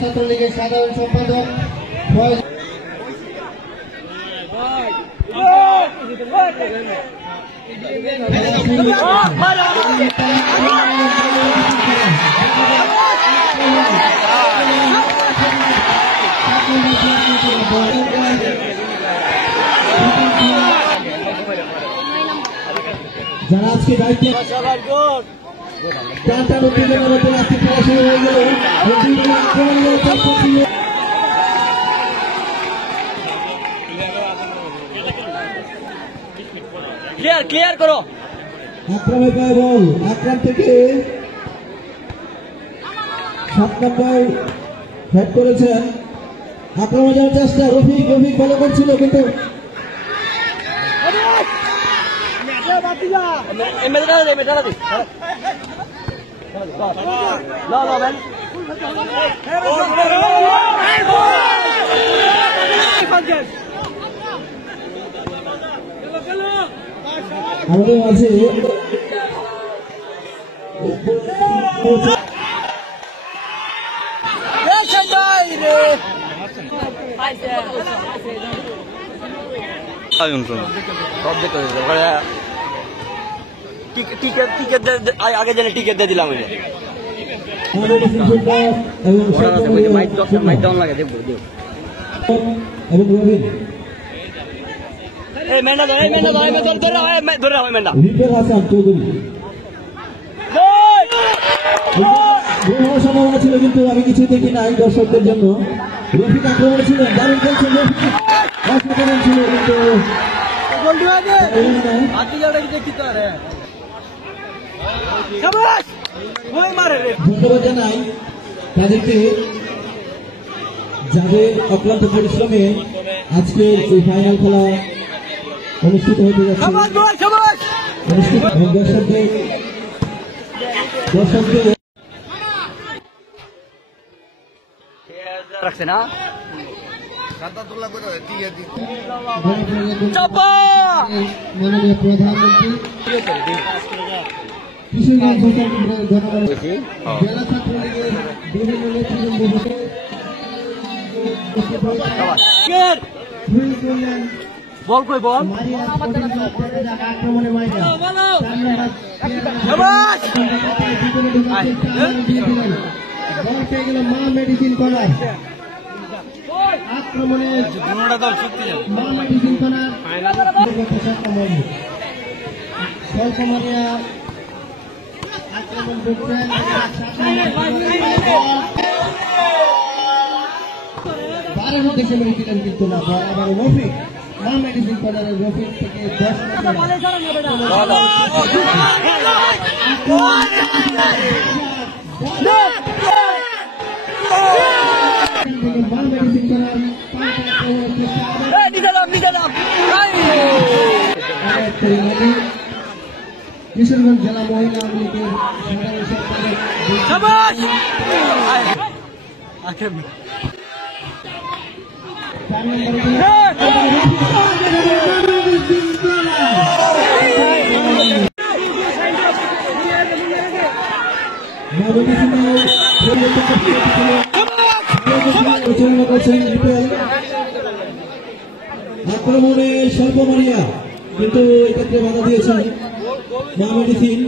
ছাত্রলীগের সাধারণ সম্পাদক যারা আজকে দায়িত্ব টানটান উত্তেজনার উপর আজকে খেলা শুরু হয়ে গেল। ক্লিয়ার করো। আক্রমে পায় বল, আক্রম থেকে 7 নম্বর হেড করেছেন। আক্রমে যাওয়ার চেষ্টা, রফিক ফলো করছিল কিন্তু আমাদের মাঝে আগে জানে টিকিট দিয়ে দিলাম। মাইক ডাউন লাগে দেখবো সম্ভাবনা ছিল কিন্তু আমি কিছু দেখি নাই দর্শকদের জন্য। রফিক আক্রমণ ছিলেন, দারুণ খেলছেন অসাধারণ ছিল কিন্তু ধন্যবাদ জানাই তাদেরকে যাদের অক্লান্ত পরিশ্রমে আজকে এই ফাইনাল খেলা অনুষ্ঠিত হতে যাচ্ছে। দর্শকদের রাখছে না মাননীয় প্রধানমন্ত্রী কিশোরগঞ্জ জেলা ছাত্রলীগের বিভিন্ন নেতৃবৃন্দ বল কই বল আক্রমণে বল পেয়ে গেল মা মেডিসিন করার আক্রমণে মা মেডিসিন করার আক্রমণ করছেন বারো দেশে মেরেছিলেন কিন্তু না আবার রফিক মা মেডিসিন করারের রফিক থেকে 10 কিশোরগঞ্জ জেলা মহিলা আওয়ামী লীগের আক্রমণে স্বল্পমানিয়া কিন্তু এক্ষেত্রে বাধা দিয়েছেন মা মেডিসিন।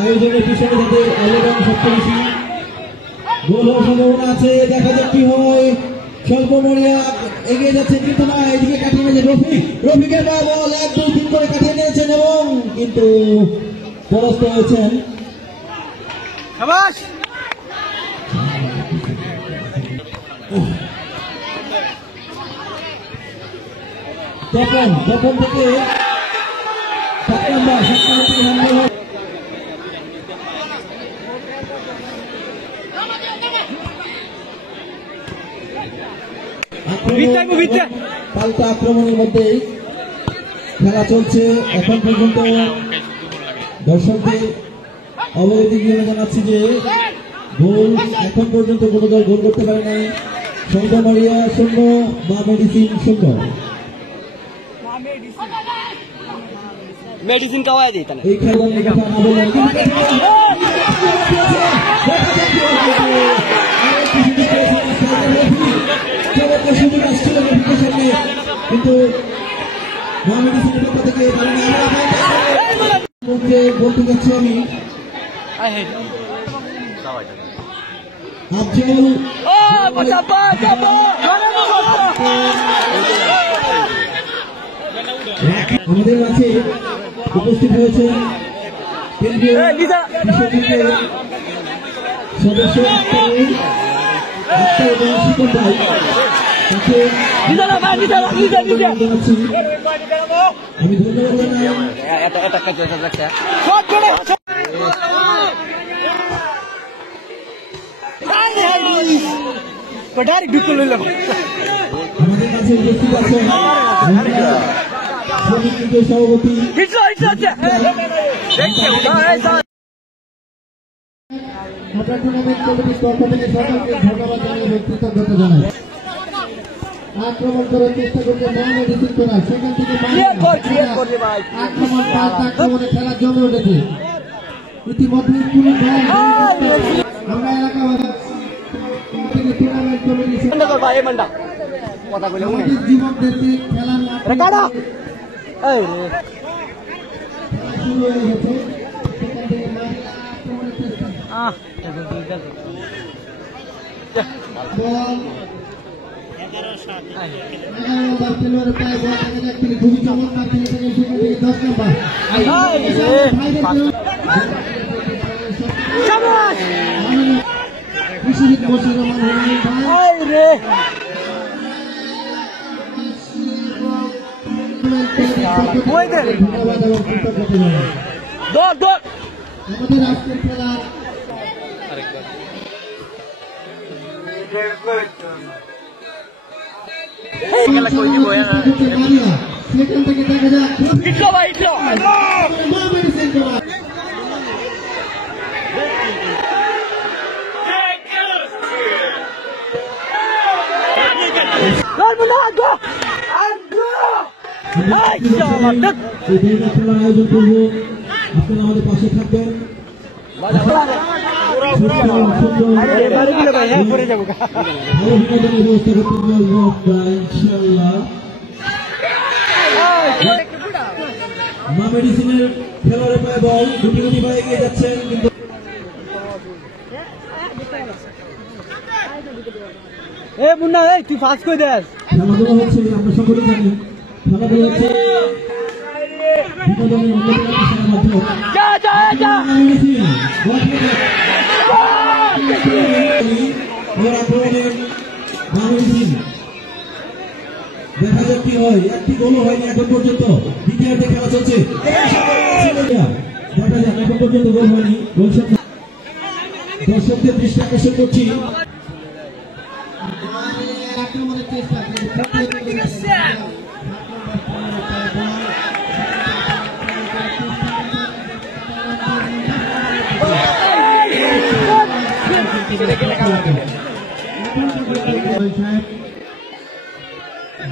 আয়োজনের পিছনে যাতে অবদান সবচেয়ে বেশি গোল হওয়ার সম্ভাবনা আছে। দেখা যাক কি হয়। স্বল্পমানিয়া এগিয়ে যাচ্ছে কিন্তু না, এদিকে কাটিয়ে নিয়েছে রফিকের বল 1-2-3 করে কাটিয়ে নিয়েছেন এবং কিন্তু পরাস্ত হয়েছেন। তখন থেকে 7 নম্বর পাল্টা আক্রমণের মধ্যে খেলা চলছে এখন পর্যন্ত। দর্শকদের অবগতি জানাচ্ছি যে গোল এখন পর্যন্ত কোনো দল গোল করতে পারে নাই। শঙ্করমারিয়া 0 মা মেডিসিন 0। मेडिसिन कवाय दी तने এই খেলার কথা না বলে সুযোগ আসছিল সামনে, কিন্তু মা মেডিসিনের পক্ষ থেকে বলতে যাচ্ছি আমি আফজল আমাদের কাছে উপস্থিত হয়েছে কেন্দ্রীয় সদস্য আক্তার এবং শিকন ভাই, তাকে জানাচ্ছি আমি ধন্যবাদ জানাই। আমাদের কাছে উপস্থিত আছেন সমিতির সভাপতি টুর্নামেন্ট কমিটির পক্ষ থেকে সকলকে ধন্যবাদ জানিয়ে কৃতজ্ঞতা জানাই। আক্রমণ করার চেষ্টা করছে মা মেডিসিন করা, সেখান থেকে আক্রমণ আক্রমণে খেলা জমে উঠেছে। ইতিমধ্যে আমরা এলাকাবাসী টুর্নামেন্ট কমিটি যুবকদেরকে খেলার শুরু হয়ে গেছে। সেখান থেকে আক্রমণের চেষ্টা খুবই চমৎকার খেলেছেন সেখান থেকে 10 নম্বর ধন্যবাদ এবং কৃতজ্ঞতা জানাই। আমাদের আজকের খেলা সেখান থেকে দেখা যাক খেলার আয়োজন করবো, আপনারা আমাদের পাশে থাকবেন। মা মেডিসিনের খেলোয়াড়ের পায়ে বল গুটি গুটি পায়ে এগিয়ে যাচ্ছেন, কিন্তু তুই ফাস্ট করে দেস। খেলাধুলা হচ্ছে, আমরা সকলেই জানি খেলাধুলা হচ্ছে বিনোদনের অন্যতম মাধ্যম। দেখা যাক কি হয়, একটি গোলও হয়নি এখন পর্যন্ত, দ্বিতীয়ার্ধে খেলা চলছে। দেখা যাক, এখন পর্যন্ত গোল হয়নি। দর্শকদের দৃষ্টি আকর্ষণ করছি। আক্রমণের চেষ্টা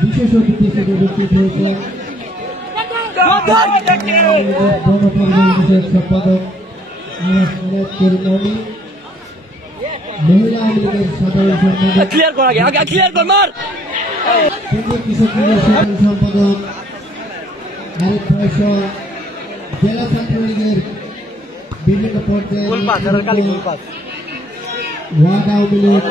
বিশেষ অতিথি হিসেবে উপস্থিত হয়েছে সম্পাদক মহিলা আওয়ামী লীগের সাধারণ সম্পাদক কৃষক লীগের সাধারণ সম্পাদক আরিফ ভাইস, জেলা ছাত্রলীগের বিভিন্ন পর্যায়ে ওয়ার্ড আওয়ামী লীগ,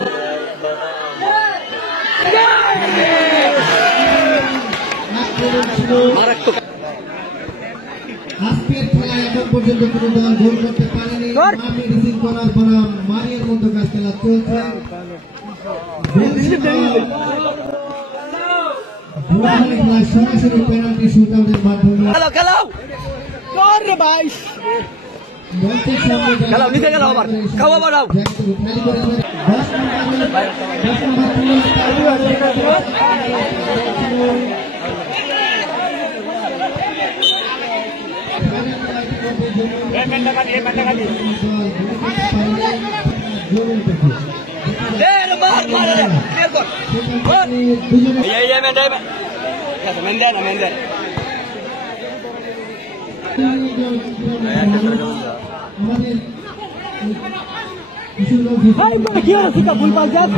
আজকের খেলায় এখন পর্যন্ত কোন দল গোল করতে পারেনি। মেডিসিন করার পর মারিয়ার মতো কাজ খেলা চলছে। সরাসরি পেনাল্টি শুটআউটের মাধ্যমে মঞ্চের সামনে কি হলো ভুল পাল যাস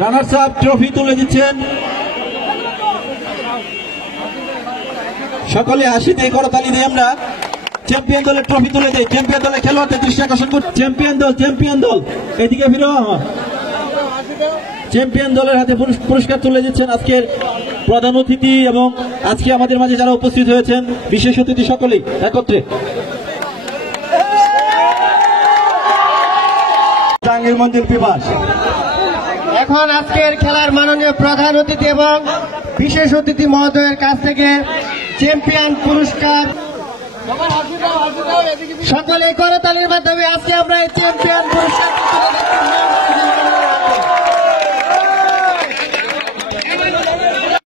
রানার্স আপ ট্রফি তুলে দিচ্ছেন সকলে হাসিতে করতালি দিয়ে আমরা চ্যাম্পিয়ন দলের ট্রফি তুলে দেই। চ্যাম্পিয়ন দলের খেলোয়াড়দের দৃষ্টি আকর্ষণ করছি। চ্যাম্পিয়ন দল এদিকে ফিরো। চ্যাম্পিয়ন দলের হাতে পুরস্কার তুলে দিচ্ছেন আজকের প্রধান অতিথি এবং আজকে আমাদের মাঝে যারা উপস্থিত হয়েছেন বিশেষ অতিথি সকলেই একত্রে। জাহাঙ্গীর মন্দির পিপাস এখন আজকের খেলার মাননীয় প্রধান অতিথি এবং বিশেষ অতিথি মহোদয়ের কাছ থেকে চ্যাম্পিয়ন পুরস্কার সকলে করতালির মাধ্যমে আজকে আমরা এই চ্যাম্পিয়ন পুরস্কার